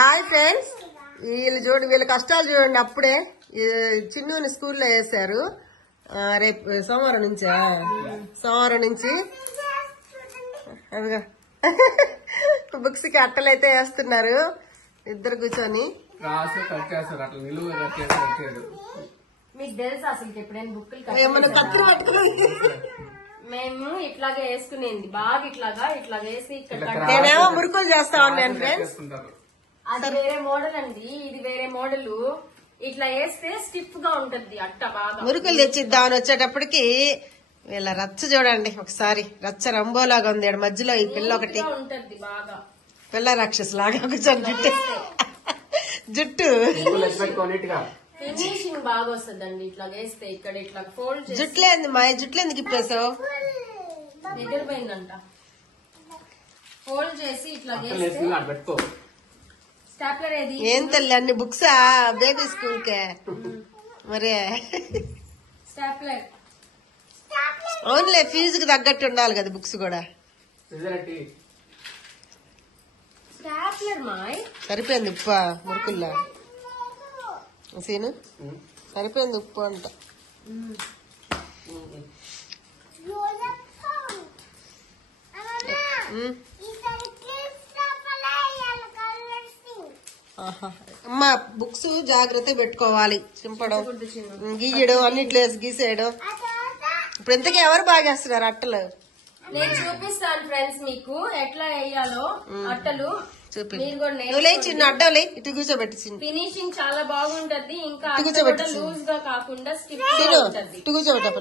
Hi friends, వీళ్ళు చూడండి, వీళ్ళ కష్టాలు చూడండి. అప్పుడే చిన్నూని స్కూల్లో వేశారు. రేపు సోమవారం నుంచి అదిగా బుక్స్ కి అట్టలు అయితే వేస్తున్నారు ఇద్దరు కూర్చొని. మీకు తెలుసు అసలు ఎప్పుడైనా బుక్కులు మేము ఇట్లాగే వేసుకునేది బాగా ఇట్లాగా వేసి నేనేమో మురుకులు చేస్తా ఉన్నాను ఫ్రెండ్స్. అది వేరే మోడల్ అండి, ఇది వేరే మోడల్. ఇట్లా వేస్తే స్టిఫ్ గా ఉంటది అట్ట బాగా. మురుకులు తెచ్చిద్దామని వచ్చేటప్పటికి వీళ్ళ రచ్చ చూడండి ఒకసారి. రచ్చ రంబోలాగా ఉంది. మధ్యలో ఈ పిల్ల ఒకటి ఉంటది బాగా పిల్ల రాక్షసు లాగా కూర్చొని జుట్టు ఫినిషింగ్ బాగా వస్తుందండి ఇట్లా వేస్తే. ఇక్కడ ఇట్లా ఫోల్డ్ జుట్లేంది మా జుట్లు ఎందుకు ఇప్పేసావు? నిద్రపోయిందంట. ఫోల్డ్ చేసి ఇట్లా వేస్తే స్టాప్లర్ ఏది ఏం తల్లి అన్ని బుక్సా బేబీ స్కూల్ కే మరే. స్టాప్లర్ అవునులే, ఫీజుకి తగ్గట్టు ఉండాలి కదా బుక్స్ కూడా. స్టాప్లర్ మాయ్ సరిపోయింది ఉప్పు మురుకుల్లా సీను, సరిపోయింది ఉప్పు అంట. అమ్మా బుక్స్ జాగ్రత్త పెట్టుకోవాలి. చింపడం, గీయడం, అన్నిట్లో గీసేయడం. ఇప్పుడు ఇంతకీ ఎవరు బాగేస్తున్నారు అట్టలు? నేను చూపిస్తాను ఫ్రెండ్స్ మీకు ఎట్లా వేయాలో అట్టలు. చిన్న అడ్డలే ఇటు కూర్చోబెట్టి ఫినిషింగ్ చాలా బాగుంటది. ఇంకా లూజ్ గా కాకుండా ఇటు కూర్చోబెట్ట.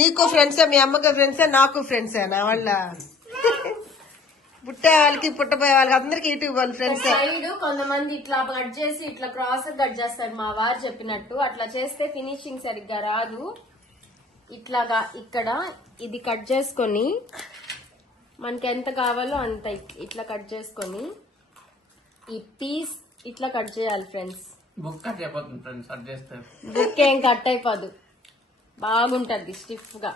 నీకు ఫ్రెండ్సే, మీ అమ్మకి ఫ్రెండ్సే, నాకు ఫ్రెండ్సే. నా వాళ్ళ పుట్టే వాళ్ళకి పుట్టబోయే వాళ్ళకి అందరికి ఇటు వాళ్ళు ఫ్రెండ్సే. సైడ్ కొంతమంది ఇట్లా కట్ చేసి ఇట్లా క్రాస్ కట్ చేస్తారు మా వారు చెప్పినట్టు. అట్లా చేస్తే ఫినిషింగ్ సరిగ్గా రాదు. ఇట్లాగా ఇక్కడ ఇది కట్ చేసుకొని మనకి ఎంత కావాలో అంత ఇట్లా కట్ చేసుకొని ఈ పీస్ ఇట్లా కట్ చేయాలి ఫ్రెండ్స్. బుక్ ఏం కట్ అయిపోదు, బాగుంటది స్టిఫ్ గా.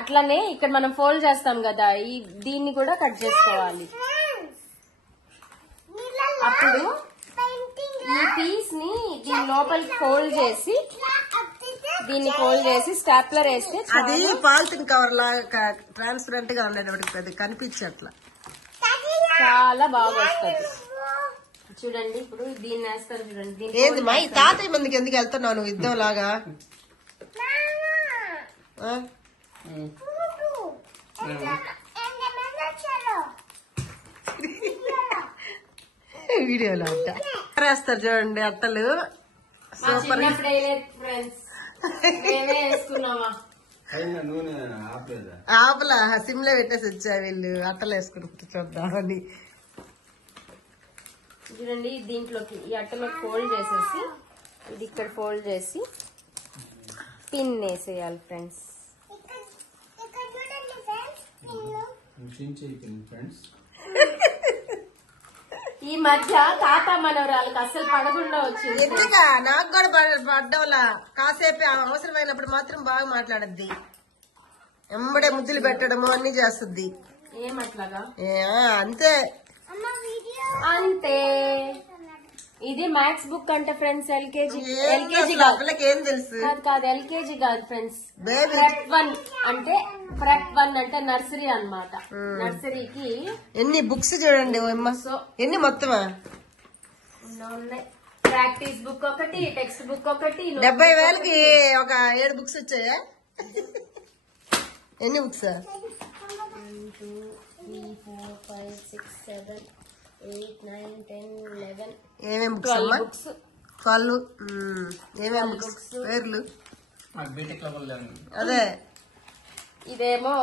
అట్లానే ఇక్కడ మనం ఫోల్డ్ చేస్తాం కదా, ఈ దీన్ని కూడా కట్ చేసుకోవాలి. అప్పుడు ఈ పీస్ ని దీని లోపలికి ఫోల్డ్ చేసి స్టాప్లర్ వేస్తే అది పాలిథిన్ కవర్ లాగా ట్రాన్స్పరెంట్ గా ఉండేటప్పటికి కనిపించట్లా, చాలా బాగా వస్తుంది. చూడండి ఇప్పుడు దీన్ని వేస్తారు చూడండి. ఏంది మా తాతయ్య మందికి ఎందుకు వెళ్తున్నావు నువ్వు యుద్ధం లాగా? వీడియోలో అంట వేస్తారు చూడండి అట్టలు. సూపర్. ఆపలా సిమ్లో పెట్టేసి వచ్చా వీళ్ళు అట్టలు వేసుకుని చూద్దామని. చూడండి దీంట్లోకి ఈ అట్టలో ఫోల్డ్ చేసేసి ఇది ఇక్కడ ఫోల్డ్ చేసి పిన్ వేసేయాలి ఫ్రెండ్స్. ఈ మధ్య తాత మనవరాలకు అస్సలు పడకుండా వచ్చింది. నాకు కూడా పడ్డవలా. కాసేపు అవసరమైనప్పుడు మాత్రం బాగా మాట్లాడద్ది, ఎంబడే ముద్దులు పెట్టడము అన్ని చేస్తుంది. ఏమట్లాగా? అంతే అంతే. ఇది మ్యాథ్స్ బుక్ అంటే ఫ్రెండ్స్ ఎల్కేజీ ఏం తెలుసు కాదు ఎల్కేజీ కాదు ఫ్రెండ్స్. ప్రెప్ 1 అంటే నర్సరీ అన్నమాట. నర్సరీకి ఎన్ని బుక్స్ చూడండి. ఎన్ని మొత్తమా? ఉన్నాయి. ప్రాక్టీస్ బుక్ ఒకటి, టెక్స్ట్ బుక్ ఒకటి. 70,000కి ఒక 7 బుక్స్ వచ్చాయా? ఎన్ని బుక్స్? 1 2 3 4 5 6 7 8 9 10 11. ఏమేమి బుక్స్ అమ్మా? 12. ఏమేమి బుక్స్ పేర్లు? అదే ఇదేమో